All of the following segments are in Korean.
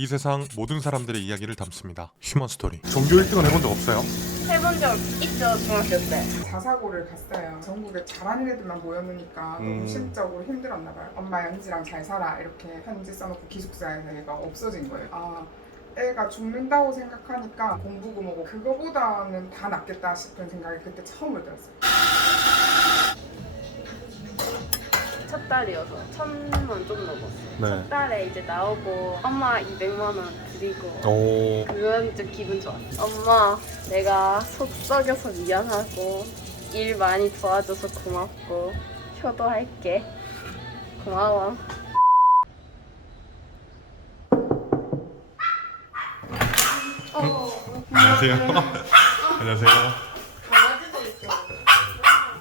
이 세상 모든 사람들의 이야기를 담습니다. 휴먼 스토리. 전교 1등은 해본 적 없어요? 해본 적 있죠, 중학교 때. 자사고를 갔어요. 전국에 잘하는 애들만 모여놓으니까 너무 심적으로 힘들었나 봐요. 엄마 연지랑 잘 살아 이렇게 편지 써놓고 기숙사에서 얘가 없어진 거예요. 아, 애가 죽는다고 생각하니까 공부고 뭐고 그거보다는 다 낫겠다 싶은 생각이 그때 처음으로 들었어요. 첫 달이어서 1,000원 좀 넘었어. 네. 첫 달에 이제 나오고 엄마 200만 원 드리고 오. 그건 좀 기분 좋았어. 엄마, 내가 속 썩여서 미안하고 일 많이 도와줘서 고맙고 효도할게. 고마워. 안녕하세요. 안녕하세요. 강아지도 있어.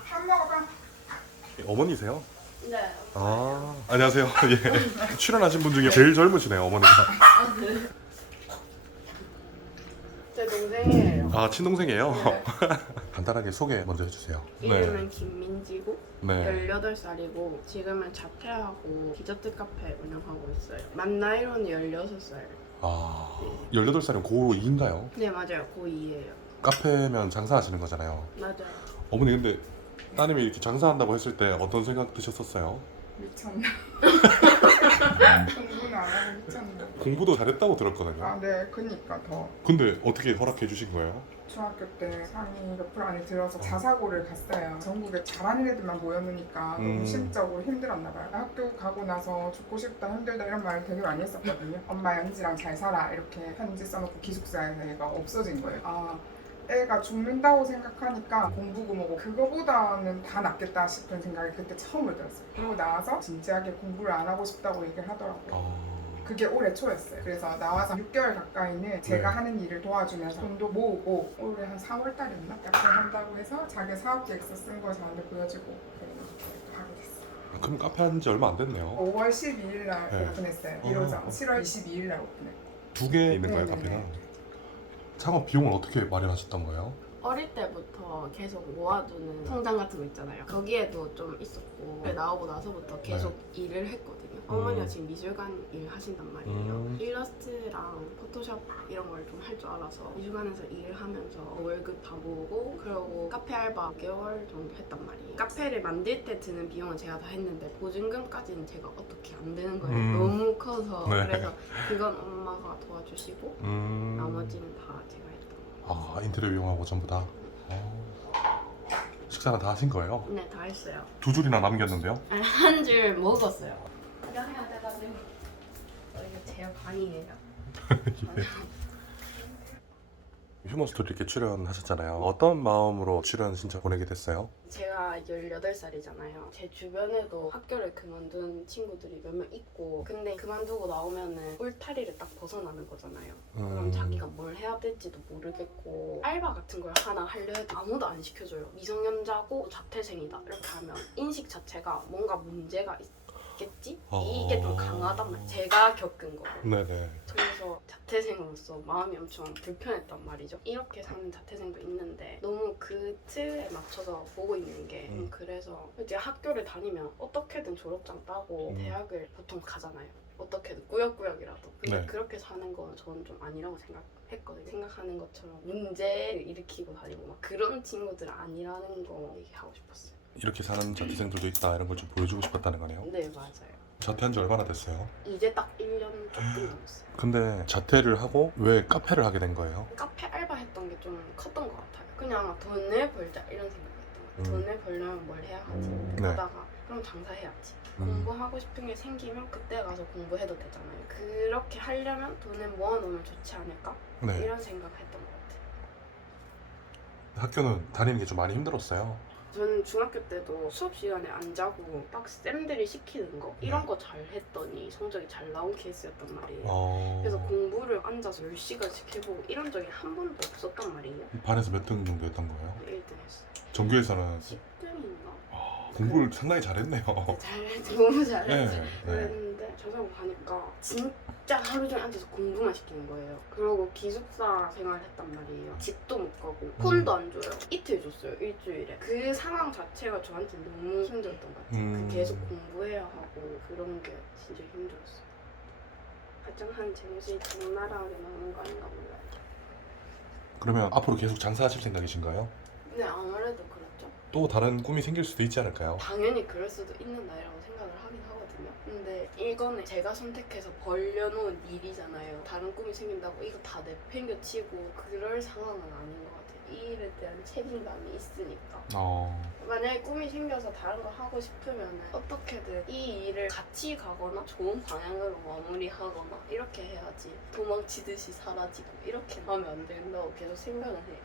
밥 먹어봐. 어머니세요? 네. 아, 안녕하세요. 예. 출연하신 분 중에 제일 젊으시네요, 어머니가. 제 동생이에요. 아, 친동생이에요? 네. 간단하게 소개 먼저 해주세요. 이름은 김민지고 네. 18살이고 지금은 자퇴하고 디저트 카페 운영하고 있어요. 만 나이로는 16살. 아, 18살이면 고2인가요? 네, 맞아요. 고2예요. 카페면 장사하시는 거잖아요. 맞아요. 어머니 근데 따님이 이렇게 장사한다고 했을 때 어떤 생각 드셨었어요? 미쳤나? 공부는 안 하고 미쳤나? 공부도 잘했다고 들었거든요. 아, 네. 그니까 더. 근데 어떻게 허락해 주신 거예요? 중학교 때 상위 몇 프로 안에 들어서 자사고를 갔어요. 전국에 잘하는 애들만 모여놓으니까 너무 심적으로 힘들었나 봐요. 학교 가고 나서 죽고 싶다, 힘들다 이런 말을 되게 많이 했었거든요. 엄마 연지랑 잘 살아 이렇게 편지 써놓고 기숙사에서 얘가 없어진 거예요. 아, 애가 죽는다고 생각하니까 공부고 뭐고 그거보다는 다 낫겠다 싶은 생각이 그때 처음으로 들었어요. 그리고 나와서 진지하게 공부를 안 하고 싶다고 얘기를 하더라고요. 그게 올해 초였어요. 그래서 나와서 6개월 가까이는 제가 네. 하는 일을 도와주면서 돈도 모으고 올해 한 4월 달이었나? 약간 한다고 해서 자기 사업 계획서 쓴 거 저한테 보여주고 그래서 하게 됐어요. 그럼 카페 한 지 얼마 안 됐네요. 5월 12일 날 네. 오픈했어요. 1호점. 7월 22일 날 오픈했어요. 2개 있는 거예요, 네네네. 카페가? 창업 비용을 어떻게 마련하셨던 거예요? 어릴 때부터 계속 모아두는 통장 같은 거 있잖아요. 거기에도 좀 있었고 나오고 나서부터 계속 일을 했거든요. 어머니가 지금 미술관 일 하신단 말이에요. 일러스트랑 포토샵 이런 걸 좀 할 줄 알아서 미술관에서 일을 하면서 월급 다 모으고 그러고 카페 알바 6개월 정도 했단 말이에요. 카페를 만들 때 드는 비용은 제가 다 했는데 보증금까지는 제가 어떻게 안 되는 거예요. 너무 커서. 네. 그래서 그건 엄마가 도와주시고 나머지는 다 제가 했던 거예요. 아, 인테리어 이용하고 전부 다? 식사는 다 하신 거예요? 네, 다 했어요. 2줄이나 남겼는데요? 한 줄 먹었어요. 이거 해야 돼가지고 이거 제 방이에요. 휴먼스토리 이렇게 출연하셨잖아요. 어떤 마음으로 출연 신청 보내게 됐어요? 제가 18살이잖아요. 제 주변에도 학교를 그만둔 친구들이 몇 명 있고 근데 그만두고 나오면은 울타리를 딱 벗어나는 거잖아요. 그럼 자기가 뭘 해야 될지도 모르겠고 알바 같은 걸 하나 하려 해도 아무도 안 시켜줘요. 미성년자고 자퇴생이다 이렇게 하면 인식 자체가 뭔가 문제가 있겠지? 이게 좀 강하단 말이에요. 제가 겪은 거고. 네네. 그래서 자퇴생으로서 마음이 엄청 불편했단 말이죠. 이렇게 사는 자퇴생도 있는데 너무 그 틀에 맞춰서 보고 있는 게 그래서 이제 학교를 다니면 어떻게든 졸업장 따고 대학을 보통 가잖아요. 어떻게든 꾸역꾸역이라도. 근데 네. 그렇게 사는 건 저는 좀 아니라고 생각했거든요. 생각하는 것처럼 문제를 일으키고 다니고 막 그런 친구들 아니라는 거 얘기하고 싶었어요. 이렇게 사는 자퇴생들도 있다 이런 걸 좀 보여주고 싶었다는 거네요. 네, 맞아요. 자퇴한 지 얼마나 됐어요? 이제 딱 1년 조금 넘었어요. 근데 자퇴를 하고 왜 카페를 하게 된 거예요? 카페 알바 했던 게 좀 컸던 것 같아요. 그냥 돈을 벌자 이런 생각했던 거예요. 돈을 벌려면 뭘 해야 하지? 네. 하다가 그럼 장사해야지. 공부하고 싶은 게 생기면 그때 가서 공부해도 되잖아요. 그렇게 하려면 돈을 모아놓으면 좋지 않을까? 네. 이런 생각했던 것 같아요. 학교는 다니는 게 좀 많이 힘들었어요. 저는 중학교 때도 수업 시간에 안 자고 딱 쌤들이 시키는 거 이런 거 잘 했더니 성적이 잘 나온 케이스였단 말이에요. 그래서 공부를 앉아서 10시간씩 해보고 이런 적이 한 번도 없었단 말이에요. 반에서 몇 등 정도 였던 거예요? 1등 했어요. 전교에서는 10등인가? 공부를 상당히 잘했네요. 너무 잘했지. 네. 그랬는데 저자고 가니까 진짜 하루 종일 앉아서 공부만 시키는 거예요. 그리고 기숙사 생활했단 말이에요. 집도 못 가고 폰도 안 줘요. 이틀 줬어요, 일주일에. 그 상황 자체가 저한테 너무 힘들었던 것 같아요. 그 계속 공부해야 하고 그런 게 진짜 힘들었어요. 발전하는 재무실이 적나라하게 나오는 거 아닌가 몰라요. 그러면 앞으로 계속 장사하실 생각이신가요? 네, 아무래도 그렇죠. 또 다른 꿈이 생길 수도 있지 않을까요? 당연히 그럴 수도 있는 나이라고 생각을 하긴 하거든요. 근데 이거는 제가 선택해서 벌려놓은 일이잖아요. 다른 꿈이 생긴다고 이거 다 내팽겨치고 그럴 상황은 아닌 것 같아요. 이 일에 대한 책임감이 있으니까. 만약에 꿈이 생겨서 다른 걸 하고 싶으면 어떻게든 이 일을 같이 가거나 좋은 방향으로 마무리하거나 이렇게 해야지 도망치듯이 사라지고 이렇게 하면 안 된다고 계속 생각을 해요.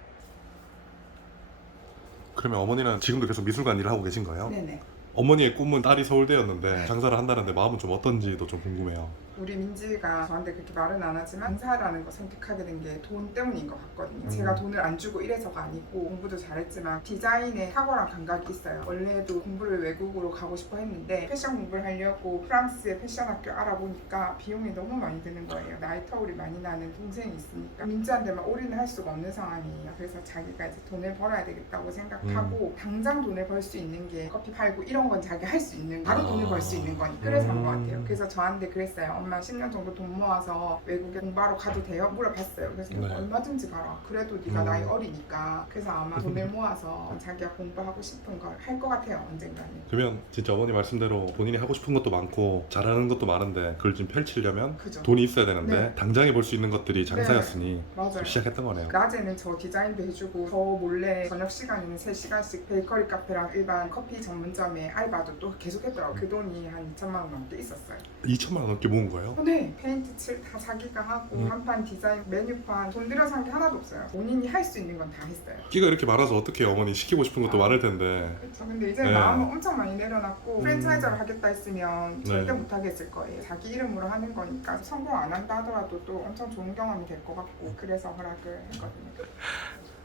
그러면 어머니는 지금도 계속 미술관 일을 하고 계신 거예요? 네네. 어머니의 꿈은 딸이 서울대였는데 장사를 한다는데 마음은 좀 어떤지도 좀 궁금해요. 우리 민지가 저한테 그렇게 말은 안 하지만 장사라는 거 선택하게 된 게 돈 때문인 것 같거든요. 제가 돈을 안 주고 이래서가 아니고 공부도 잘했지만 디자인에 탁월한 감각이 있어요. 원래도 공부를 외국으로 가고 싶어 했는데 패션 공부를 하려고 프랑스의 패션 학교 알아보니까 비용이 너무 많이 드는 거예요. 나이 터울이 많이 나는 동생이 있으니까 민지한테만 올인을 할 수가 없는 상황이에요. 그래서 자기가 이제 돈을 벌어야 되겠다고 생각하고 당장 돈을 벌 수 있는 게 커피 팔고 이런 건 자기가 할 수 있는 바로 돈을 벌 수 있는 거니 그래서 한 것 같아요. 그래서 저한테 그랬어요. 엄마 10년 정도 돈 모아서 외국에 공부하러 가도 돼요? 물어봤어요. 그래서 네. 얼마든지 가라. 그래도 네가 나이 어리니까. 그래서 아마 돈을 모아서 자기가 공부하고 싶은 걸 할 것 같아요. 언젠가는. 그러면 진짜 어머니 말씀대로 본인이 하고 싶은 것도 많고 잘하는 것도 많은데 그걸 좀 펼치려면 그죠. 돈이 있어야 되는데 네. 당장에 볼 수 있는 것들이 장사였으니 맞아요. 시작했던 거네요. 낮에는 저 디자인도 해주고 저 몰래 저녁 시간에는 3시간씩 베이커리 카페랑 일반 커피 전문점에 알바도 또 계속 했더라고요. 그 돈이 한 2천만 원 넘게 있었어요. 2천만 원 넘게 모은 거예요? 네. 페인트 칠 다 자기가 하고 한판 디자인 메뉴판 돈 들여서 한 게 하나도 없어요. 본인이 할 수 있는 건 다 했어요. 끼가 이렇게 많아서 어떻게 어머니 시키고 싶은 것도 많을 텐데. 그렇죠. 근데 이제 네. 마음은 엄청 많이 내려놨고 프랜차이즈를 하겠다 했으면 절대 네. 못 하겠을 거예요. 자기 이름으로 하는 거니까 성공 안 한다 하더라도 또 엄청 좋은 경험이 될 것 같고 그래서 허락을 했거든요.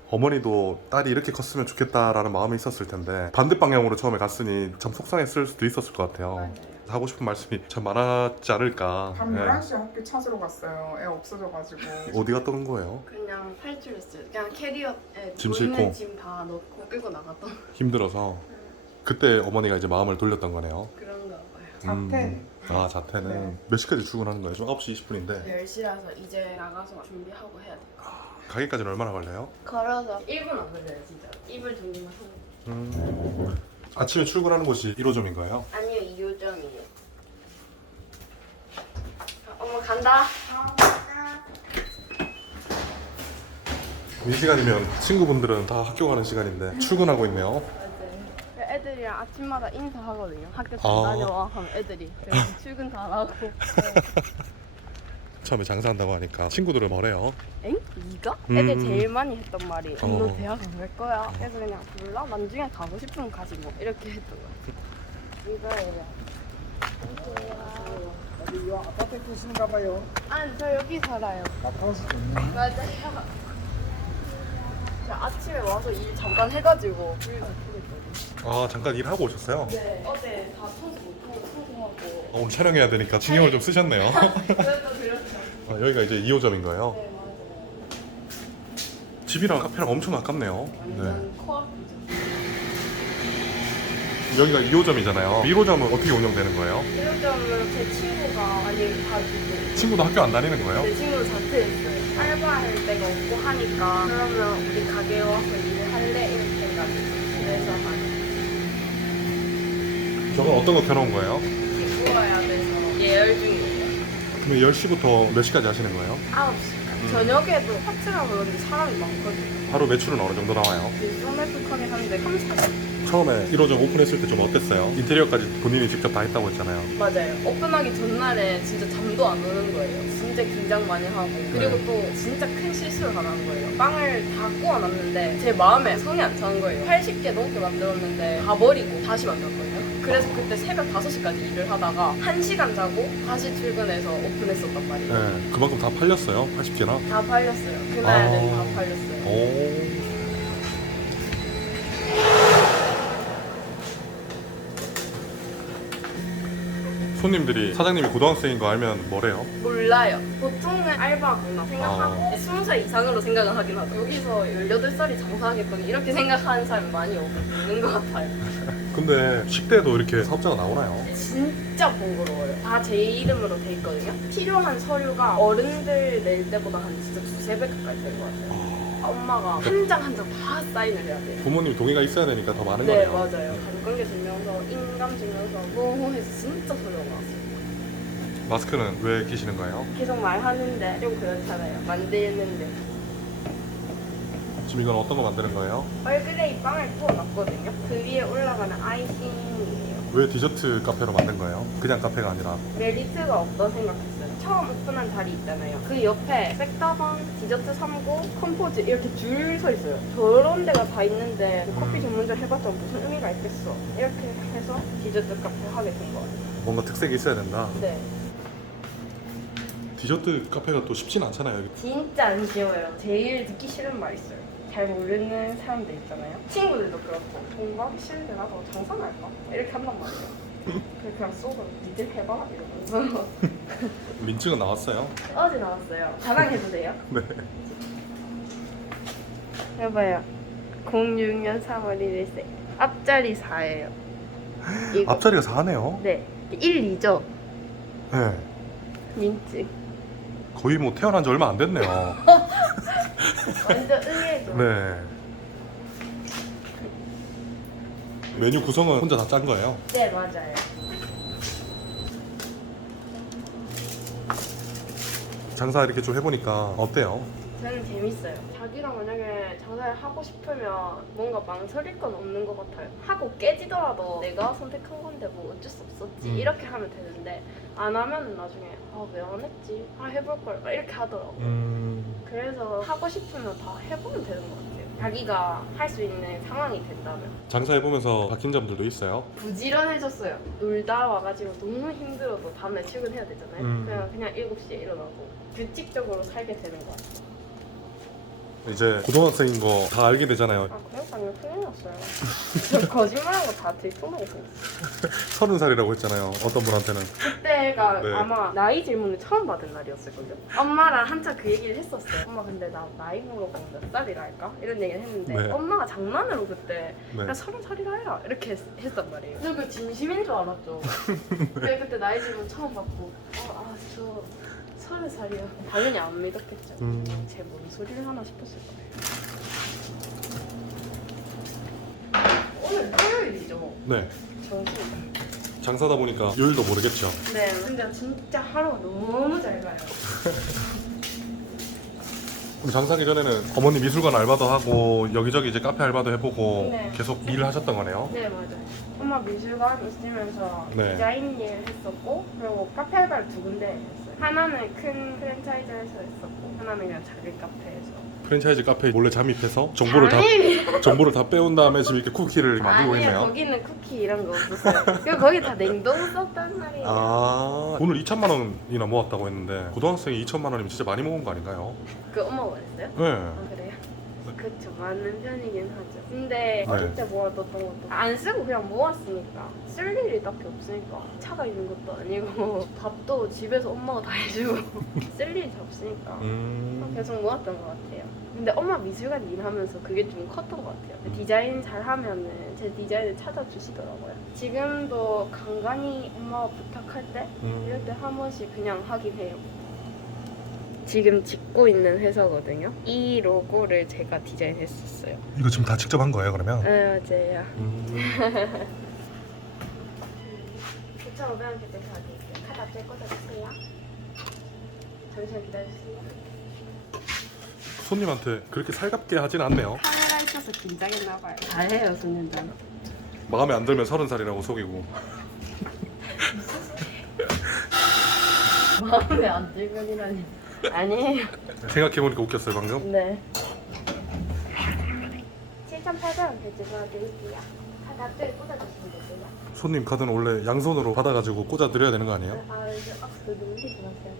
어머니도 딸이 이렇게 컸으면 좋겠다라는 마음이 있었을 텐데 반대 방향으로 처음에 갔으니 참 속상했을 수도 있었을 것 같아요. 맞아요. 하고 싶은 말씀이 참 많았지 않을까. 밤 예. 11시에 학교 찾으러 갔어요. 애 없어져가지고. 어디 갔다 온 거예요? 그냥 탈출했어요. 그냥 캐리어에 짐 있는 싣고? 짐 다 넣고 끌고 나갔던 힘들어서 그때 어머니가 이제 마음을 돌렸던 거네요. 그런가 봐요. 자퇴. 아 자퇴는 네. 몇 시까지 출근하는 거예요? 지금 9시 20분인데 10시라서 이제 나가서 준비하고 해야 돼요. 가기까지는 얼마나 걸려요? 걸어서 1분 안 걸려요 진짜. 이불 정리만 하고. 아침에 출근하는 곳이 1호점인가요? 아니요 2호점이에요. 엄마 간다. 이 시간이면 친구분들은 다 학교 가는 시간인데 출근하고 있네요. 맞아요. 애들이랑 아침마다 인사하거든요. 학교 잘 아. 다녀와 하면 애들이 그래서 출근 잘하고. 처음에 장사한다고 하니까 친구들은 뭐래요? 엥? 네가? 애들 음. 제일 많이 했던 말이 너 어. 대학 안 갈 거야? 그래서 그냥 몰라 나중에 가고 싶으면 가지 뭐 이렇게 했던 거 같아. 이거예요. 이 아파트 주신가 봐요. 아니 저 여기 살아요. 가까워서 좋네. 맞아요. 저 아침에 와서 일 잠깐 해가지고 아 잠깐 일하고 오셨어요? 네 어제 다 청소 못하고 청소하고 오늘 촬영해야 되니까 신경을 좀 쓰셨네요. 그래도 드렸죠. 아, 여기가 이제 2호점인 거예요? 네 맞아요. 집이랑 카페랑 엄청 가깝네요. 네. 완전 코앞이죠. 여기가 2호점이잖아요. 1호점은 어떻게 운영되는 거예요? 1호점은 제 친구가 많이 가지고 친구도 학교 안 다니는 거예요? 제 친구도 자퇴했어요. 알바할 데가 없고 하니까 그러면 우리 가게에 와서 일을 할래? 이렇게 해가지고 그래서 하는 저건 어떤 거 켜놓은 거예요? 구워야 돼서 예열 중이에요. 그러면 10시부터 몇 시까지 하시는 거예요? 9시. 저녁에도 파트라고 그런데 사람이 많거든요. 하루 매출은 어느 정도 나와요? 소매픽하게 하는데 3, 4점. 처음에 1호점 오픈했을 때 좀 어땠어요? 인테리어까지 본인이 직접 다 했다고 했잖아요. 맞아요. 오픈하기 전날에 진짜 잠도 안 오는 거예요. 진짜 긴장 많이 하고. 그리고 또 진짜 큰 실수를 하나 한 거예요. 빵을 다 구워놨는데 제 마음에 성이 안 차는 거예요. 80개 넘게 만들었는데 다 버리고 다시 만들었거든요. 그래서 그때 새벽 5시까지 일을 하다가 1시간 자고 다시 출근해서 오픈했었단 말이에요. 네, 그만큼 다 팔렸어요? 80개나? 다 팔렸어요. 그날은 아. 다 팔렸어요. 오. 손님들이 사장님이 고등학생인 거 알면 뭐래요? 몰라요. 보통은 알바구나 생각하고 20살 이상으로 생각을 하긴 하죠. 여기서 18살이 장사하겠거니 이렇게 생각하는 사람이 많이 없는 것 같아요. 근데 식대도 이렇게 사업자가 나오나요? 진짜 번거로워요. 다 제 이름으로 돼 있거든요. 필요한 서류가 어른들 낼 때보다 한 진짜 2-3배 가까이 된 것 같아요. 엄마가 한 장 한 장 다 사인을 해야 돼요. 부모님 동의가 있어야 되니까 더 많은 네, 거네요. 맞아요. 가족관계 증명서, 인감 증명서 뭐 해서 진짜 서류가 많았어요. 마스크는 왜 끼시는 거예요? 계속 말하는데 좀 그렇잖아요. 만드는데 지금 이건 어떤 거 만드는 거예요? 얼그레이 빵을 구워놨거든요. 그 위에 올라가는 아이싱이에요. 왜 디저트 카페로 만든 거예요? 그냥 카페가 아니라. 메리트가 없다 생각했어요. 처음 오픈한 자리 있잖아요. 그 옆에 백다방, 디저트 3구, 컴포즈 이렇게 줄 서 있어요. 저런 데가 다 있는데 커피 전문점 해봤자 무슨 의미가 있겠어. 이렇게 해서 디저트 카페 하게 된 거 같아요. 뭔가 특색이 있어야 된다. 네. 디저트 카페가 또 쉽진 않잖아요. 여기. 진짜 안 쉬워요. 제일 듣기 싫은 말 있어요. 잘 모르는 사람들 있잖아요. 친구들도 그렇고 공부하기 싫은데 나도 장사나 할까? 이렇게 한단 말이에요. 그냥 쏘고 니들 해봐 이러면서 민증은 나왔어요? 어제 나왔어요. 자랑해도 돼요? 네. 해봐요. 06년 3월 1일생. 앞자리 4예요. 이거. 앞자리가 4네요? 네. 1, 2죠? 네. 민증. 거의 뭐 태어난 지 얼마 안 됐네요. 완전 의외죠? 네. 메뉴 구성은 혼자 다 짠 거예요? 네, 맞아요. 장사 이렇게 좀 해보니까 어때요? 저는 재밌어요. 자기가 만약에 장사를 하고 싶으면 뭔가 망설일 건 없는 것 같아요. 하고 깨지더라도 내가 선택한 건데 뭐 어쩔 수 없었지 이렇게 하면 되는데 안 하면 나중에 왜 안 했지? 해볼 걸 이렇게 하더라고요. 그래서 하고 싶으면 다 해보면 되는 것 같아요. 자기가 할 수 있는 상황이 된다면. 장사해보면서 바뀐 점들도 있어요? 부지런해졌어요. 놀다 와가지고 너무 힘들어도 다음날 출근해야 되잖아요. 그냥 7시에 일어나고 규칙적으로 살게 되는 것 같아요. 이제 고등학생인 거 다 알게 되잖아요. 그냥 아니면 큰일 났어요. 거짓말한 거 다 들통나게 생겼어요. 30살이라고 했잖아요. 어떤 분한테는. 그때가 네. 아마 나이 질문을 처음 받은 날이었을걸요. 엄마랑 한참 그 얘기를 했었어요. 엄마 근데 나 나이 물어보면 몇 살이라 할까? 이런 얘기를 했는데 네. 엄마가 장난으로 그때 네. 야 30살이라 해라 이렇게 했단 말이에요. 저 그 진심인 줄 알았죠. 근데 그때 나이 질문 처음 받고 저 30살이요. 당연히 안 믿었겠죠. 제 뭔 소리를 하나 싶었을 거예요. 오늘 토요일이죠. 네. 정신. 장사다 보니까 요일도 모르겠죠. 네, 근데 진짜 하루가 너무 잘 가요. 그럼 장사하기 전에는 어머니 미술관 알바도 하고 여기저기 이제 카페 알바도 해보고 네. 계속 일을 하셨던 거네요. 네, 맞아요. 엄마 미술관 있으면서 네. 디자인 일 했었고 그리고 카페 알바를 2군데 했어요. 하나는 큰 프랜차이즈에서 했었고 하나는 그냥 자기 카페에서. 프랜차이즈 카페에 몰래 잠입해서 정보를 다 빼온 다음에 지금 이렇게 쿠키를 만들고 아니요, 있네요. 거기는 쿠키 이런 거 없었어요. 그리고 거기 다 냉동 썼단 말이에요. 오늘 2천만 원이나 모았다고 했는데 고등학생이 2천만 원이면 진짜 많이 모은 거 아닌가요? 그 엄마가 그랬어요? 네. 그래요? 그쵸, 맞는 편이긴 하죠. 근데 네. 어릴 때 모아뒀던 것도 안 쓰고 그냥 모았으니까 쓸 일이 딱히 없으니까 차가 있는 것도 아니고 밥도 집에서 엄마가 다 해주고 쓸 일이 잘 없으니까 계속 모았던 것 같아요. 근데 엄마 미술관 일하면서 그게 좀 컸던 것 같아요. 디자인 잘하면은 제 디자인을 찾아주시더라고요. 지금도 간간히 엄마가 부탁할 때 이럴 때 한 번씩 그냥 하긴 해요. 지금 짓고 있는 회사거든요. 이 로고를 제가 디자인했었어요. 이거 지금 다 직접 한 거예요 그러면? 네, 맞아요. 9,500원 결제 드릴게요. 카드 앞에 꽂아주세요. 잠시만 기다려주세요. 손님한테 그렇게 살갑게 하진 않네요. 카메라 있어서 긴장했나봐요. 잘해요, 손님들. 마음에 안 들면 30살이라고 속이고. 마음에 안 들면이라니. 아니에요. 생각해보니까 웃겼어요 방금. 네. 7,800원 결제 도와드릴게요. 카드 앞에 꽂아주시면 되고요. 손님 카드는 원래 양손으로 받아가지고 꽂아드려야 되는 거 아니에요? 이제 누르시지 마세요.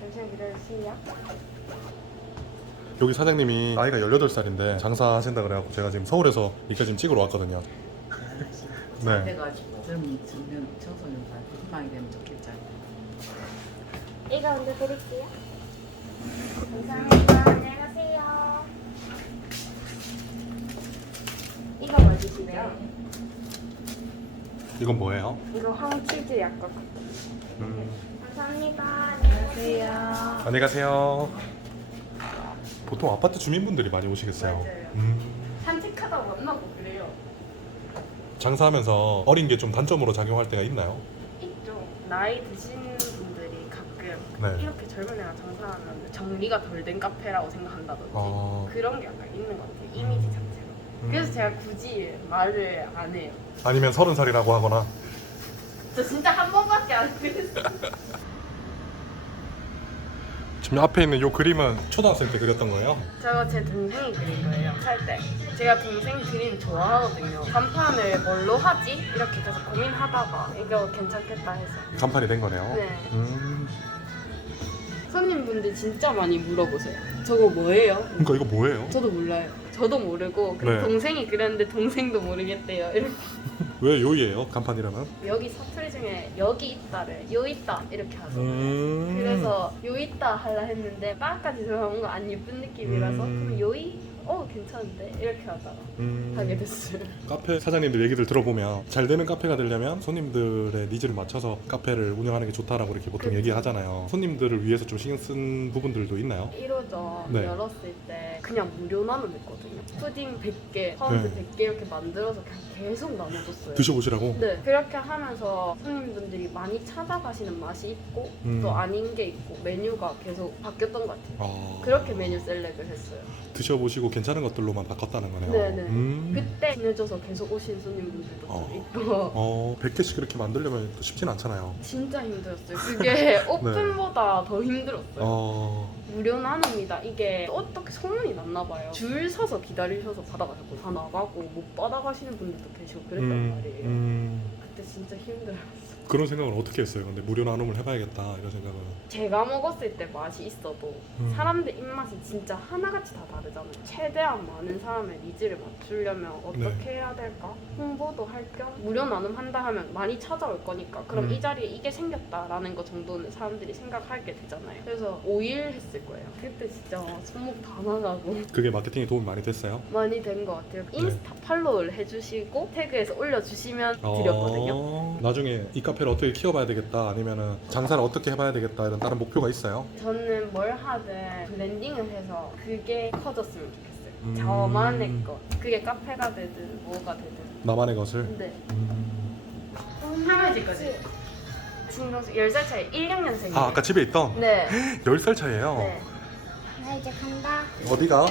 잠시만 기다려주세요. 여기 사장님이 나이가 18살인데 장사하신다 그래갖고 제가 지금 서울에서 여기까지 지금 찍으러 왔거든요. 네. 돼가지고 젊은 청소년들한테 희망이 되면 좋겠잖아요. 이거 먼저 드릴게요. 감사합니다. 안녕히 가세요. 이거 맞으시네요. 이건 뭐예요? 이거 황치즈 약과 감사합니다. 안녕하세요. 안녕히 가세요. 보통 아파트 주민분들이 많이 오시겠어요. 맞아요. 산책하다 만나고 그래요. 장사하면서 어린 게 좀 단점으로 작용할 때가 있나요? 있죠. 나이 드신 분들이 가끔 네. 이렇게 젊은 애가 장사하면 정리가 덜 된 카페라고 생각한다든지 아. 그런 게 약간 있는 것 같아요. 이미지 자체가. 그래서 제가 굳이 말을 안 해요. 아니면 30살이라고 하거나. 저 진짜 한 번밖에 안 그랬어요. 지금 앞에 있는 이 그림은 초등학생 때 그렸던 거예요? 제가 제 동생이 그린 거예요. 살 때. 제가 동생 그림 좋아하거든요. 간판을 뭘로 하지? 이렇게 계속 고민하다가 이거 괜찮겠다 해서. 간판이 된 거네요. 네. 음. 손님분들 진짜 많이 물어보세요. 저거 뭐예요? 그러니까 이거 뭐예요? 저도 몰라요. 저도 모르고 그리고 네. 동생이 그렸는데 동생도 모르겠대요. 이렇게. 왜 요이예요? 간판 이름은? 여기 사투리 중에 여기 있다를 요 있다 이렇게 하죠. 음. 그래서 요 있다 하려 했는데 빠까지 들어가면 뭔가 안 예쁜 느낌이라서 그럼 요이? 괜찮은데? 이렇게 하다가 하게 됐어요. 카페 사장님들 얘기들 들어보면 잘 되는 카페가 되려면 손님들의 니즈를 맞춰서 카페를 운영하는 게 좋다라고 이렇게 보통 그쵸. 얘기하잖아요. 손님들을 위해서 좀 신경 쓴 부분들도 있나요? 1호점 네. 열었을 때 그냥 무료 나눔했거든요. 푸딩 100개, 파운드 네. 100개 이렇게 만들어서 그냥 계속 나눠줬어요. 드셔보시라고? 네, 그렇게 하면서 손님분들이 많이 찾아가시는 맛이 있고 또 아닌 게 있고 메뉴가 계속 바뀌었던 것 같아요. 아. 그렇게 메뉴 셀렉을 했어요. 드셔보시고 괜찮은 것들로만 바꿨다는 거네요. 네네. 그때 친해져서 계속 오신 손님분들도 좀 있고 100개씩 그렇게 만들려면 또 쉽진 않잖아요. 진짜 힘들었어요. 그게 오픈보다 더 힘들었어요. 무료 나눔이다. 이게 어떻게 소문이 났나 봐요. 줄 서서 기다리셔서 받아가지고 다 나가고 못 받아가시는 분들도 계시고 그랬단 말이에요. 그때 진짜 힘들었어요. 그런 생각을 어떻게 했어요? 근데 무료 나눔을 해봐야겠다 이런 생각은. 제가 먹었을 때 맛이 있어도 사람들 입맛이 진짜 하나같이 다 다르잖아요. 최대한 많은 사람의 니즈를 맞추려면 어떻게 해야 될까? 홍보도 할 겸 무료 나눔한다 하면 많이 찾아올 거니까 그럼 이 자리에 이게 생겼다라는 거 정도는 사람들이 생각하게 되잖아요. 그래서 5일 했을 거예요. 그때 진짜 손목 다 나가고 그게 마케팅에 도움이 많이 됐어요? 많이 된 것 같아요. 인스타 팔로우를 해주시고 태그에서 올려주시면 드렸거든요. 나중에 이 카페를 어떻게 키워봐야 되겠다 아니면은 장사를 어떻게 해봐야 되겠다 이런 다른 목표가 있어요? 저는 뭘 하든 블렌딩을 해서 그게 커졌으면 좋겠어요. 저만의 것. 그게 카페가 되든 뭐가 되든. 나만의 것을? 네. 할아버지까지. 친동생 10살 차이 16년생이에요. 아 아까 집에 있던? 네. 10살 차이에요? 네. 나 이제 간다. 어디가?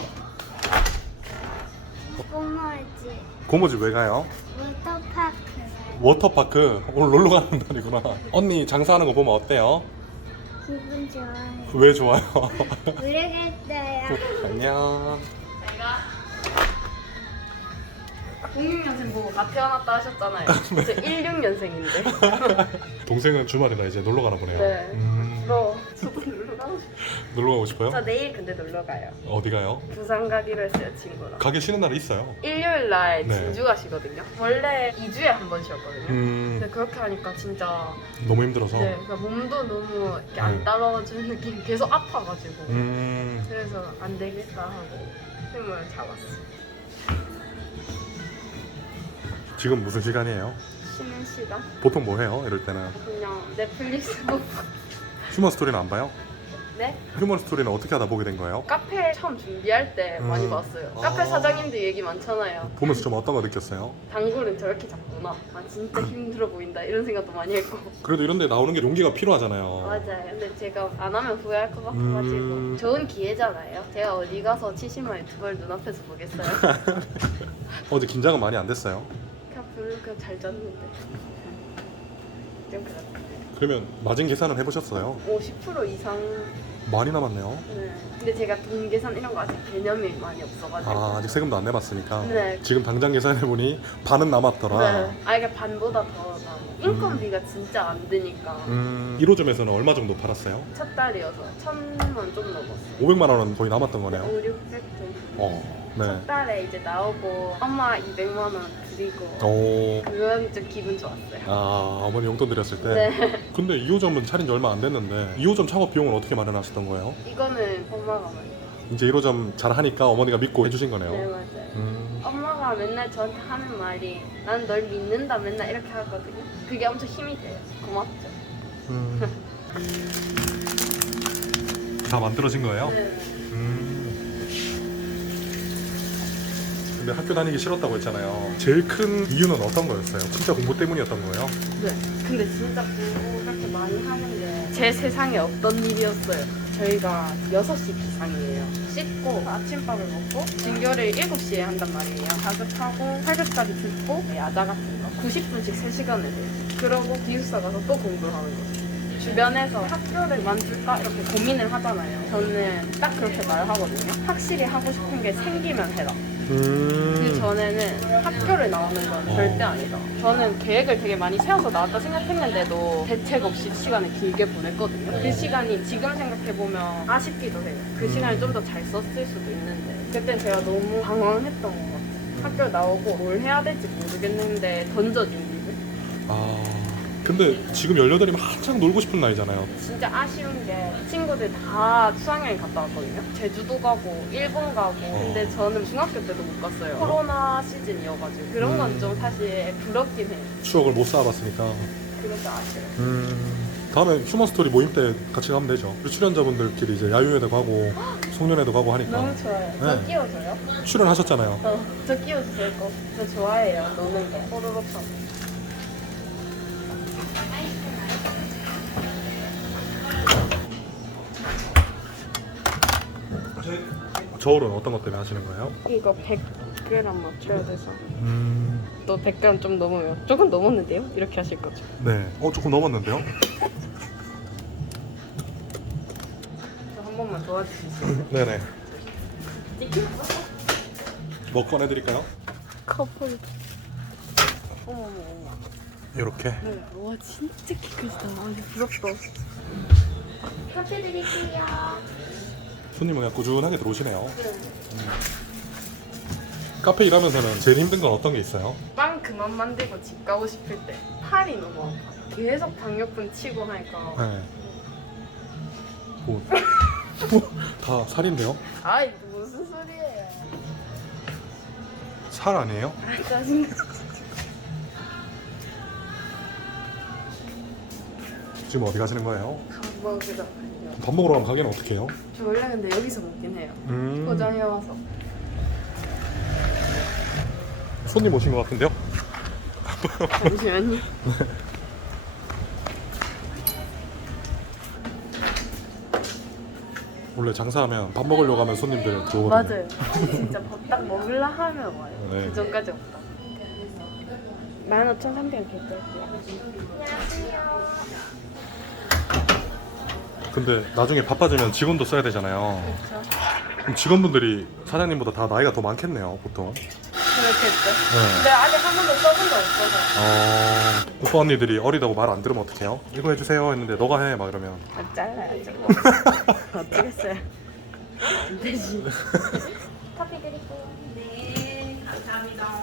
고모지. 고모집 왜 가요? 워터파크. 워터파크 오늘 놀러 가는 날이구나. 언니 장사하는 거 보면 어때요? 기분 좋아요. 왜 좋아요? 모르겠어요. 안녕. 제가 06년생 보고 다 태어났다 하셨잖아요. 저 16년생인데. 동생은 주말이나 이제 놀러 가나 보네요. 네. 저도 놀러 가고 싶어요. 놀러 가고 싶어요? 저 내일 근데 놀러 가요. 어디 가요? 부산 가기로 했어요, 친구랑. 가게 쉬는 날이 있어요. 일요일 날 네. 진주 가시거든요. 원래 2주에 한 번이었거든요. 근데 그렇게 하니까 진짜 너무 힘들어서. 네, 그러니까 몸도 너무 이렇게 안 따라주는 느낌 계속 아파가지고 그래서 안 되겠다 하고 힘을 잡았어요. 지금 무슨 시간이에요? 쉬는 시간? 보통 뭐 해요? 이럴 때는 그냥 넷플릭스 보고. 휴먼 스토리는 안 봐요? 네? 휴먼 스토리는 어떻게 하다 보게 된 거예요? 카페 처음 준비할 때 많이 봤어요. 카페 아. 사장님들 얘기 많잖아요. 보면서 좀 어떤 거 느꼈어요? 단골은 저렇게 잡구나. 아 진짜 힘들어 보인다 이런 생각도 많이 했고. 그래도 이런 데 나오는 게 용기가 필요하잖아요. 맞아요. 근데 제가 안 하면 후회할 것 같아가지고 좋은 기회잖아요. 제가 어디 가서 70만 유튜버를 눈앞에서 보겠어요. 어제 긴장은 많이 안 됐어요? 그냥 별로 그냥 잘 잤는데 좀 그렇다. 그러면 마진 계산은 해보셨어요? 50% 이상. 많이 남았네요. 네. 근데 제가 돈 계산 이런 거 아직 개념이 많이 없어가지고. 아, 아직 세금도 안 내봤으니까. 네. 지금 당장 계산해보니 반은 남았더라. 네. 아 이게 반보다 더 남아. 인건비가 진짜 안 드니까. 1호점에서는 얼마 정도 팔았어요? 첫 달이어서 1,000원 좀 넘었어요. 500만 원은 거의 남았던 거네요. 5, 600 정도. 네. 첫 달에 이제 나오고 엄마 200만 원 드리고 오. 그건 좀 기분 좋았어요. 아, 어머니 용돈 드렸을 때? 네. 근데 2호점은 차린 지 얼마 안 됐는데 2호점 창업 비용은 어떻게 마련하셨던 거예요? 이거는 엄마가 많이. 이제 1호점 잘 하니까 어머니가 믿고 해주신 거네요. 네, 맞아요. 음. 엄마가 맨날 저한테 하는 말이 난 널 믿는다 맨날 이렇게 하거든요. 그게 엄청 힘이 돼요. 고맙죠. 다 만들어진 거예요? 네. 근데 학교 다니기 싫었다고 했잖아요. 제일 큰 이유는 어떤 거였어요? 진짜 공부 때문이었던 거예요? 네. 근데 진짜 공부 그렇게 많이 하는 게 제 세상에 없던 일이었어요. 저희가 6시 기상이에요. 씻고 아침밥을 먹고 진교를 7시에 한단 말이에요. 자습하고 활격까지 듣고 야자 같은 거 90분씩 3시간을 해요. 그러고 기숙사 가서 또 공부를 하는 거죠. 주변에서 학교를 만들까 이렇게 고민을 하잖아요. 저는 딱 그렇게 말하거든요. 확실히 하고 싶은 게 생기면 해라. 그 전에는 학교를 나오는 건 절대 아니다. 저는 계획을 되게 많이 세워서 나왔다 생각했는데도 대책 없이 시간을 길게 보냈거든요. 그 시간이 지금 생각해보면 아쉽기도 해요. 그 시간을 좀 더 잘 썼을 수도 있는데 그땐 제가 너무 방황했던 것 같아요. 학교 나오고 뭘 해야 될지 모르겠는데 던져준 기분? 아, 근데 지금 18이면 한창 놀고 싶은 나이잖아요. 진짜 아쉬운 게 친구들 다 수학여행 갔다 왔거든요. 제주도 가고 일본 가고 근데 저는 중학교 때도 못 갔어요. 코로나 시즌이어가지고 그런 건 좀 사실 부럽긴 해요. 추억을 못 쌓아봤으니까. 그래서 아쉬워요. 다음에 휴먼 스토리 모임 때 같이 가면 되죠. 우리 출연자분들끼리 이제 야유회도 가고 송년회도 가고 하니까. 너무 좋아요. 저 네. 끼워줘요? 출연하셨잖아요. 저 끼워주실 거. 저 좋아해요. 노는 거. 호로록 하고. 저울은 어떤 것 때문에 하시는 거예요? 이거 100g 맞춰야 돼서 또 100g 좀 넘으면 조금 넘었는데요? 이렇게 하실 거죠? 네. 조금 넘었는데요? 저 한 번만 도와주실 수 있어요? 네네. 뭐 꺼내드릴까요? 커플. 어머머 어머. 이렇게. 네. 와 진짜 키 크시다. 아 이거 부럽다. 커피 드릴게요. 손님은 그냥 꾸준하게 들어오시네요. 카페 일하면서는 제일 힘든 건 어떤 게 있어요? 빵 그만 만들고 집 가고 싶을 때 팔이 너무 아파요. 계속 당뇨분 치고 하니까. 네. 다 살인데요? 아 이거 무슨 소리예요? 살 아니에요? 아 짜증나. 지금 어디 가시는 거예요? 밥 먹으러. 밥 먹으러 가면 가게는 어떻게 해요? 저 원래 근데 여기서 먹긴 해요. 음. 포장해 와서. 손님 오신 것 같은데요? 잠시만요. 원래 장사하면 밥 먹으려고 하면 손님들 들어오거든요. 맞아요. 진짜 밥 딱 먹으려 하면 와요. 네. 그 전까지 없다. 15,300원 결제할게요. 근데 나중에 바빠지면 직원도 써야 되잖아요. 그렇죠. 그럼 직원분들이 사장님보다 다 나이가 더 많겠네요, 보통. 그렇겠죠. 네. 근데 아직 한 번도 써본 적 없어서. 오빠 언니들이 어리다고 말 안 들으면 어떡해요? 이거 해주세요 했는데 너가 해 막 이러면 아, 잘라야죠. 어쩌겠어요. 안 되지. 커피 드릴게요. 네, 감사합니다.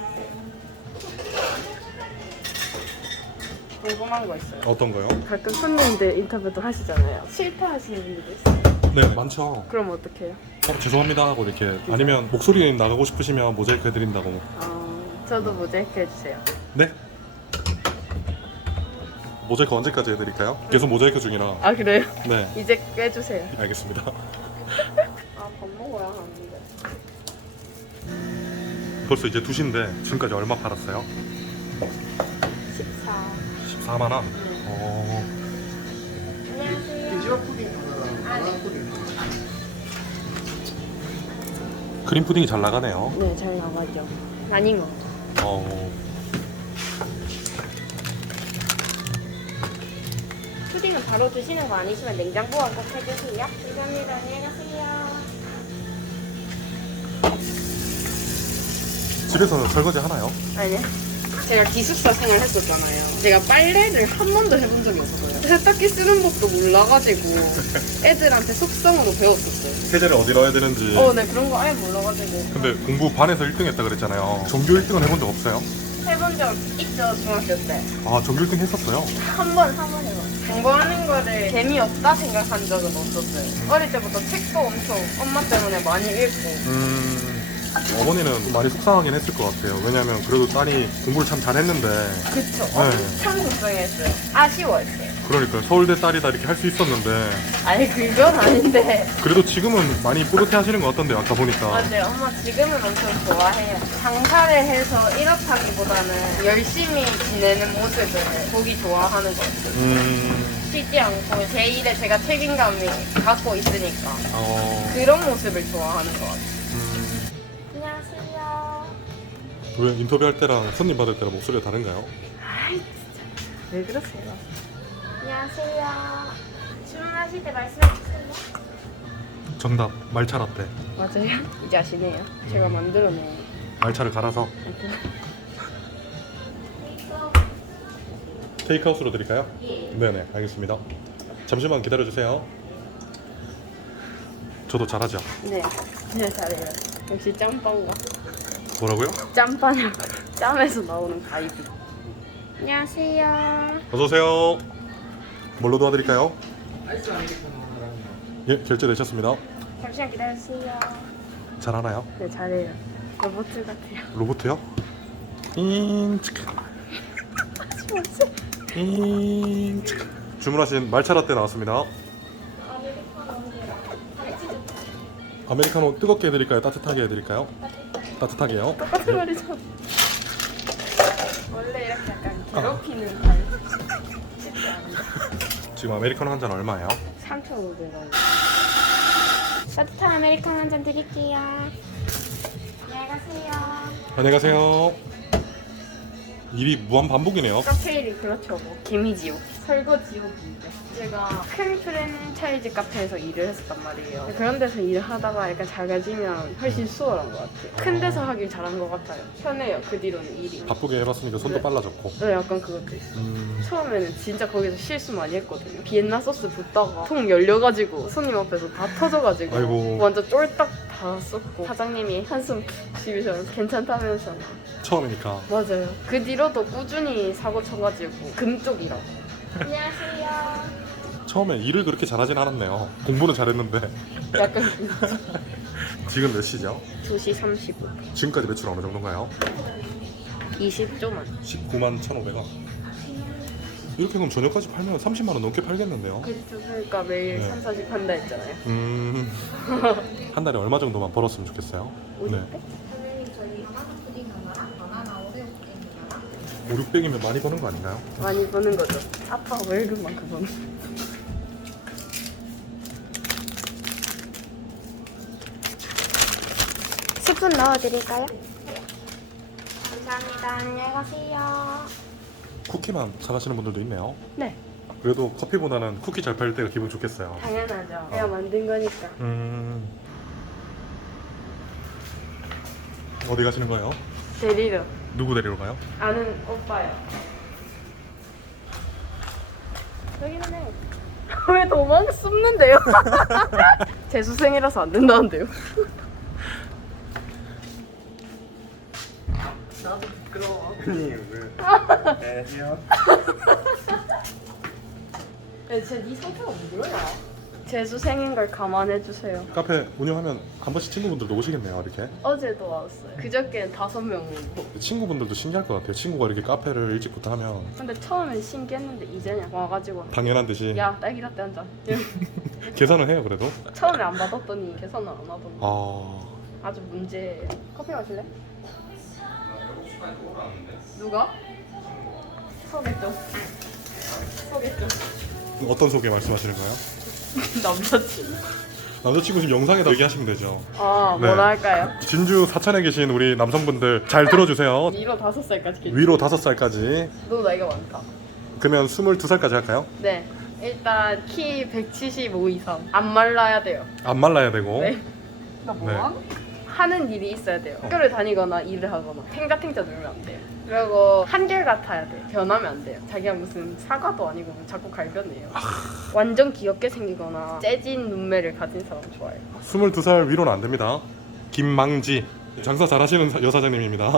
궁금한 거 있어요. 어떤 거요? 가끔 손님들 인터뷰도 하시잖아요. 실패하시는 분들도 있어요. 네, 많죠. 그럼 어떻게 해요? 죄송합니다 하고 이렇게 아니면 목소리 나가고 싶으시면 모자이크 해드린다고. 저도 모자이크 해주세요. 네? 모자이크 언제까지 해드릴까요? 계속 모자이크 중이라. 아 그래요? 네, 이제 꿰주세요. 알겠습니다. 아 밥 먹어야 하는데. 벌써 이제 2시인데 지금까지 얼마 팔았어요? 14. 14만 원? 크림 푸딩이 잘 나가네요. 네, 잘 나가죠. 많이 먹어. 푸딩은 바로 드시는 거 아니시면 냉장 보관 꼭 해주세요. 감사합니다. 안녕히 가세요. 집에서는 설거지 하나요? 아니요. 제가 기숙사 생활 했었잖아요. 제가 빨래를 한 번도 해본 적이 없어요. 세탁기 쓰는 법도 몰라가지고 애들한테 속성으로 배웠었어요. 세제를 어디 넣어야 되는지. 네, 그런 거 아예 몰라가지고. 근데 공부 반에서 1등 했다 그랬잖아요. 전교 1등은 해본 적 없어요? 해본 적 있죠, 중학교 때. 아, 전교 1등 했었어요? 한 번 해봤어요. 공부하는 거를 재미없다 생각한 적은 없었어요. 어릴 때부터 책도 엄청 엄마 때문에 많이 읽고. 어머니는 많이 속상하긴 했을 것 같아요. 왜냐면 그래도 딸이 공부를 참 잘했는데. 그쵸. 네. 엄청 걱정했어요. 아쉬워했어요. 그러니까 서울대 딸이다 이렇게 할 수 있었는데. 아니, 그건 아닌데. 그래도 지금은 많이 뿌듯해 하시는 것 같던데요, 아까 보니까. 맞아요. 엄마 지금은 엄청 좋아해요. 장사를 해서 이렇다기보다는 열심히 지내는 모습을 보기 좋아하는 것 같아요. 쉬지 않고 제 일에 제가 책임감이 갖고 있으니까 그런 모습을 좋아하는 것 같아요. 안녕하세요. 왜 인터뷰할 때랑 손님 받을 때랑 목소리가 다른가요? 아이 진짜 왜 그러세요? 안녕하세요. 주문하실 때 말씀해주세요. 정답, 말차 라떼. 맞아요. 이제 아시네요. 제가 만들어낸 말차를 갈아서. 테이크아웃으로 드릴까요? 네네, 알겠습니다. 잠시만 기다려주세요. 저도 잘하죠? 네 잘해요. 역시 짬빵가. 뭐라고요? 짬빵이랑 짬에서 나오는 가이드. 안녕하세요. 어서오세요. 뭘로 도와드릴까요? 예, 결제되셨습니다. 잠시만 기다려주세요. 잘하나요? 네 잘해요. 로봇 같아요. 로봇이요? 인치크. 인치크. 주문하신 말차 라떼 나왔습니다. 아메리카노 뜨겁게 해드릴까요? 따뜻하게 해드릴까요? 따뜻하게요. 똑같은 말이죠. 원래 이렇게 약간 괴롭히는 말 쉽지 않은데. 지금 아메리카노 한 잔 얼마예요? 3,500원. 따뜻한 아메리카노 한 잔 드릴게요. 안녕히 가세요. 안녕히 가세요. 일이 무한 반복이네요. 카페일이 그렇죠. 뭐 개미지옥, 설거지옥이죠. 제가 큰 프랜차이즈 카페에서 일을 했었단 말이에요. 그런 데서 일을 하다가 약간 작아지면 훨씬 수월한 것 같아요. 큰 데서 하길 잘한 것 같아요. 편해요. 그 뒤로는 일이. 바쁘게 해봤으니까 손도 네. 빨라졌고. 네, 약간 그것도 있어요. 처음에는 진짜 거기서 실수 많이 했거든요. 비엔나 소스 붓다가 통 열려가지고 손님 앞에서 다 터져가지고 아이고. 완전 쫄딱 다 썼고 사장님이 한숨 쉬면서 괜찮다면서 처음이니까. 맞아요. 그 뒤로도 꾸준히 사고 쳐가지고 금쪽이라고. 안녕하세요. 처음에 일을 그렇게 잘하진 않았네요. 공부는 잘했는데. 약간 지금 몇 시죠? 2시 35. 지금까지 매출 어느 정도인가요? 20조만. 19만 1,500원. 이렇게 그럼 저녁까지 팔면 30만 원 넘게 팔겠는데요? 그렇죠. 그러니까 매일 네. 3, 4씩 한다 했잖아요. 한 달에 얼마 정도만 벌었으면 좋겠어요? 50배? 5, 600이면 많이 버는 거 아닌가요? 많이 버는 거죠. 아빠 월급만큼 버는. 스푼 넣어드릴까요? 감사합니다. 안녕히 가세요. 쿠키만 사가시는 분들도 있네요. 네. 그래도 커피보다는 쿠키 잘 팔 때가 기분 좋겠어요. 당연하죠. 제가 만든 거니까. 어디 가시는 거예요? 데리러. 누구 데리러 가요? 아는 오빠요. 여기는 해. 왜 도망 숨는데요? 재수생이라서 안 된다는데요. 나도 부끄러워. 안녕하세요. 야, 진짜 네 상태가 왜 그러냐? 재수생인 걸 감안해 주세요. 카페 운영하면 한 번씩 친구분들도 오시겠네요, 이렇게. 어제도 왔어요. 그저께는 5명 오고. 친구분들도 신기할 것 같아요. 친구가 이렇게 카페를 일찍부터 하면 근데 처음엔 신기했는데 이제는 와가지고 당연한 듯이 야 딸기 라떼 한 잔. 계산을 해요, 그래도. 처음에 안 받았더니 계산을 안 하더니 아, 아주 문제예요. 커피 마실래? 누가? 소개 좀. 소개 좀. 어떤 소개 말씀하시는 거예요? 남자친구. 남자친구 지금 영상에다 얘기하시면 되죠. 아 네. 뭐라 할까요? 진주 사천에 계신 우리 남성분들 잘 들어주세요. 위로 5살까지. 위로 5살까지. 너 나이가 많다. 그러면 22살까지 할까요? 네. 일단 키 175 이상. 안 말라야 돼요. 안 말라야 되고. 네. 나 네. 하는 일이 있어야 돼요. 학교를 다니거나 일을 하거나 탱자탱자 놀면 안 돼요. 그리고 한결 같아야 돼. 변하면 안 돼요. 자기가 무슨 사과도 아니고 자꾸 갈변해요. 완전 귀엽게 생기거나 재진 눈매를 가진 사람 좋아해요. 22살 위로는 안 됩니다. 김망지. 장사 잘하시는 여사장님입니다.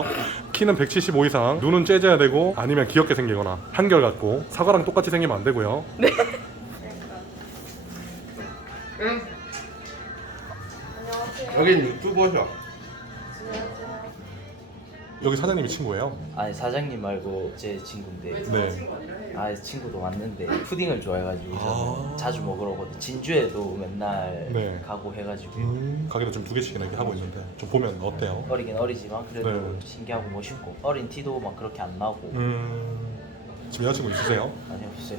키는 175 이상, 눈은 째져야 되고 아니면 귀엽게 생기거나 한결 같고 사과랑 똑같이 생기면 안 되고요. 네. 여긴 유튜버셔. 여기 사장님이 친구예요. 아니 사장님 말고 제 친구인데 네. 아 친구도 왔는데 푸딩을 좋아해가지고 저는 자주 먹으러 오거든요. 진주에도 맨날 네. 가고 해가지고 가게도 지금 2개씩이나 이렇게 하고 있는데 좀 보면 어때요? 어리긴 어리지만 그래도 네. 신기하고 멋있고 어린 티도 막 그렇게 안 나고 지금 여자친구 있으세요? 아니 없어요.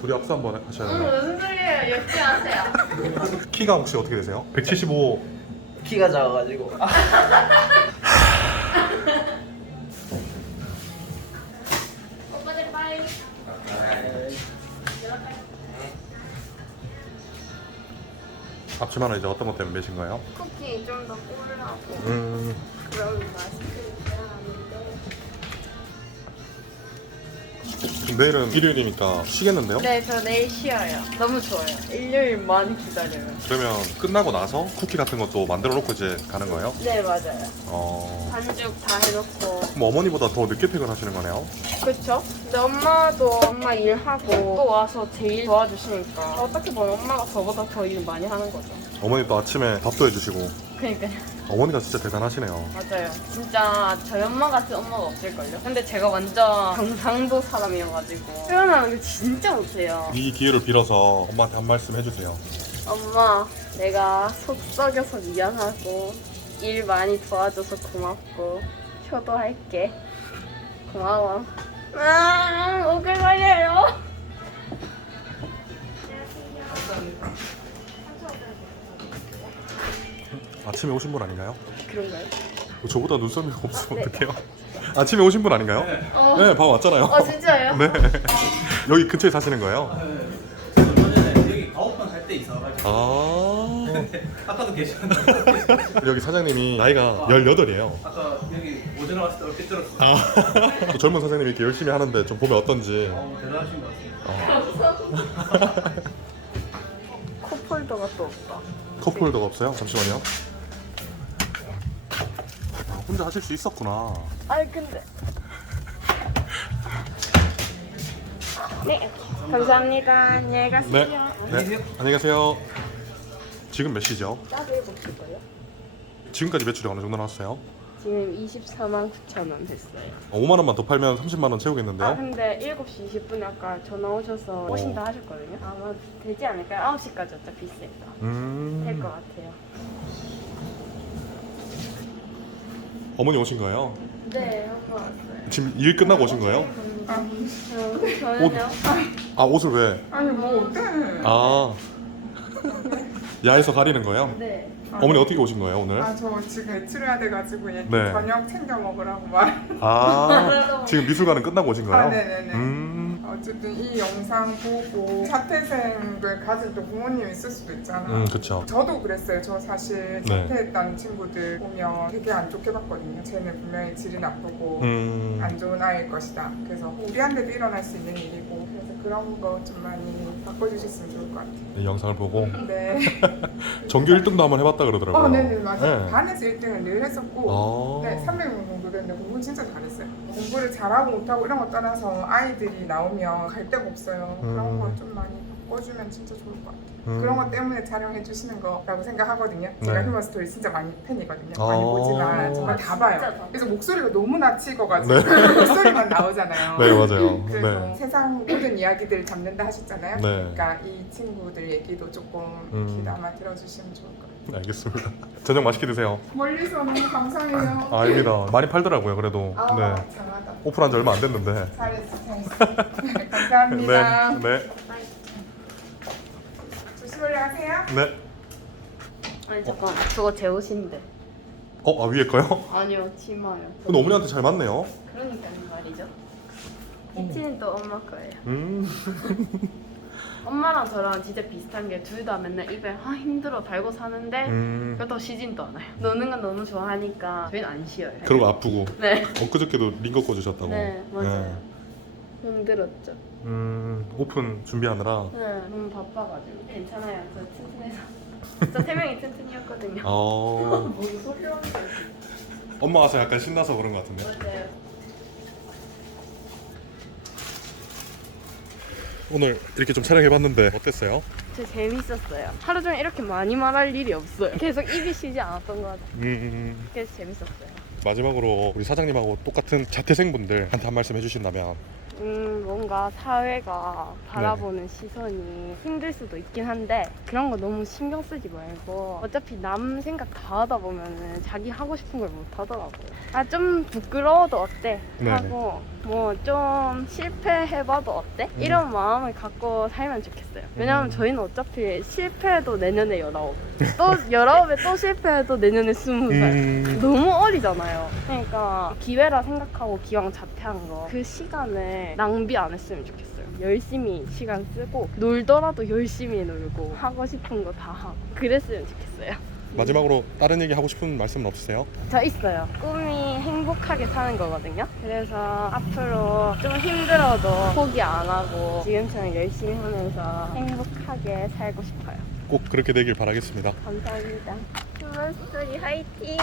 둘이 악수 한번 하셔야 돼요. 무슨 소리예요? 예쁘게 하세요. 키가 혹시 어떻게 되세요? 175. 키가 작아가지고 오빠들 빠이. 앞치마는 이제 어떤 것 때문에 매신 거예요? 쿠키 좀 더 꾸르라고. 음. 그럼 마스크를 써야 하는데. 내일은 일요일이니까 쉬겠는데요? 네, 저 내일 쉬어요. 너무 좋아요. 일요일만 기다려요. 그러면 끝나고 나서 쿠키 같은 것도 만들어 놓고 이제 가는 거예요? 네, 맞아요. 반죽 다 해놓고. 그럼 어머니보다 더 늦게 퇴근하시는 거네요? 그쵸? 근데 엄마도 엄마 일하고 또 와서 제 일 도와주시니까 어떻게 보면 엄마가 저보다 더 일 많이 하는 거죠. 어머니 또 아침에 밥도 해주시고 그러니까요. 어머니가 진짜 대단하시네요. 맞아요. 진짜 저희 엄마 같은 엄마가 없을걸요? 근데 제가 완전 경상도 사람이어가지고 표현하는 게 진짜 못해요. 이 기회를 빌어서 엄마한테 한 말씀 해주세요. 엄마, 내가 속 썩여서 미안하고 일 많이 도와줘서 고맙고 효도할게. 고마워. 오글거려요. 아침에 오신 분 아닌가요? 그런가요? 저보다 눈썹이 없으면 네. 어떡해요? 아침에 오신 분 아닌가요? 네, 밥 왔잖아요. 진짜예요? 네. 여기 근처에 사시는 거예요? 저는 전에 여기 가오픈 할 때 있어가지고 아. 아까도 계셨는데 여기 사장님이 나이가 18이에요. 아까 여기 오전에 왔을 때 얼핏 들었어요. 또 젊은 사장님이 이렇게 열심히 하는데 좀 보면 어떤지. 대단하신 것 같습니다. 컵홀더가 또 없다. 컵홀더가 없어요? 잠시만요. 혼자 하실 수 있었구나. 아니 근데 네 감사합니다. 안녕히 가세요. 네. 안녕히 가세요. 지금 몇 시죠? 나도 해볼게요. 지금까지 매출이 어느 정도 나왔어요? 지금 24만 9천 원 됐어요. 5만 원만 더 팔면 30만 원 채우겠는데요? 아 근데 7시 20분에 아까 전화 오셔서 오신다 하셨거든요. 아마 되지 않을까요? 9시까지 어차피 있으니까 될 것 같아요. 어머니 오신 거예요? 네, 오빠 왔어요. 지금 일 끝나고 오신 거예요? 저는요? 아 옷을 왜? 아니 뭐 어때? 아 야에서 가리는 거예요? 네. 어머니 어떻게 오신 거예요 오늘? 저 지금 외출해야 돼가지고 얘 네. 저녁 챙겨 먹으라고 말. 지금 미술관은 끝나고 오신 거예요? 네네네. 어쨌든 이 영상 보고 자퇴생을 가진 또 부모님 있을 수도 있잖아. 그쵸. 저도 그랬어요. 저 사실 네. 자퇴했다는 친구들 보면 되게 안 좋게 봤거든요. 쟤는 분명히 질이 나쁘고 안 좋은 아이일 것이다. 그래서 우리한테도 일어날 수 있는 일이고 그래서 그런 거 좀 많이 바꿔주셨으면 좋을 것 같아요. 이 영상을 보고 네. 전교 1등도 한번 해봤다 그러더라고요. 네네 맞아요. 네. 반에서 1등을 늘 했었고 네 300명 정도 됐는데 공부 진짜 잘했어요. 공부를 잘하고 못하고 이런 거 떠나서 아이들이 나오면 갈 데가 없어요. 그런 걸 좀 많이 바꿔주면 진짜 좋을 것 같아요. 그런 것 때문에 촬영해 주시는 거라고 생각하거든요. 제가 네. 휴먼 스토리 진짜 많이 팬이거든요. 많이 보지만 정말 다 진짜 봐요. 다 그래서 목소리가 너무 낮이거가지고 네. 목소리만 나오잖아요. 네 맞아요. 그래서 네. 세상 모든 이야기들을 담는다 하셨잖아요. 네. 그러니까 이 친구들 얘기도 조금 귀담아 들어주시면 좋을 것 같아요. 알겠습니다. 저녁 맛있게 드세요. 멀리서 너무 감사해요. 아닙니다. 많이 팔더라고요. 그래도 네. 장하다. 오픈한 지 얼마 안 됐는데. 잘했어. 감사합니다. 네. 조심 올라가세요. 네. 아니 잠깐 저거 제 옷인데. 아 위에 거요? 아니요 치마요. 근데 어머니한테 잘 맞네요. 그러니까 말이죠. 키티는 또 엄마 거예요. 엄마랑 저랑 진짜 비슷한 게 둘 다 맨날 입에 힘들어 달고 사는데 그렇다고 쉬진도 않아요. 노는 건 너무 좋아하니까 저희는 안 쉬어요. 그러고 아프고. 네. 엊그저께도 링거 꽂으셨다고. 네, 맞아요. 힘들었죠. 오픈 준비하느라. 네, 너무 바빠가지고. 괜찮아요. 저 튼튼해서. 저 3명이 튼튼이었거든요. 뭔 소리 하는 거야? 엄마 와서 약간 신나서 그런 것 같은데. 맞아요. 오늘 이렇게 좀 촬영해봤는데 어땠어요? 진짜 재밌었어요. 하루 종일 이렇게 많이 말할 일이 없어요. 계속 입이 쉬지 않았던 것 같아요. 그래서 재밌었어요. 마지막으로 우리 사장님하고 똑같은 자퇴생분들한테 한 말씀 해주신다면. 뭔가 사회가 바라보는 시선이 힘들 수도 있긴 한데 그런 거 너무 신경 쓰지 말고 어차피 남 생각 다 하다 보면은 자기 하고 싶은 걸 못 하더라고요. 좀 부끄러워도 어때? 네네. 하고 뭐 좀 실패해봐도 어때? 이런 마음을 갖고 살면 좋겠어요. 왜냐면 저희는 어차피 실패해도 내년에 19, 또 19에 또 실패해도 내년에 20살. 너무 어리잖아요. 그러니까 기회라 생각하고 기왕 자퇴한 거 그 시간을 낭비 안 했으면 좋겠어요. 열심히 시간 쓰고 놀더라도 열심히 놀고 하고 싶은 거 다 하고 그랬으면 좋겠어요. 마지막으로 다른 얘기 하고 싶은 말씀은 없으세요? 저 있어요. 꿈이 행복하게 사는 거거든요. 그래서 앞으로 좀 힘들어도 포기 안 하고 지금처럼 열심히 하면서 행복하게 살고 싶어요. 꼭 그렇게 되길 바라겠습니다. 감사합니다. 휴먼스토리 화이팅!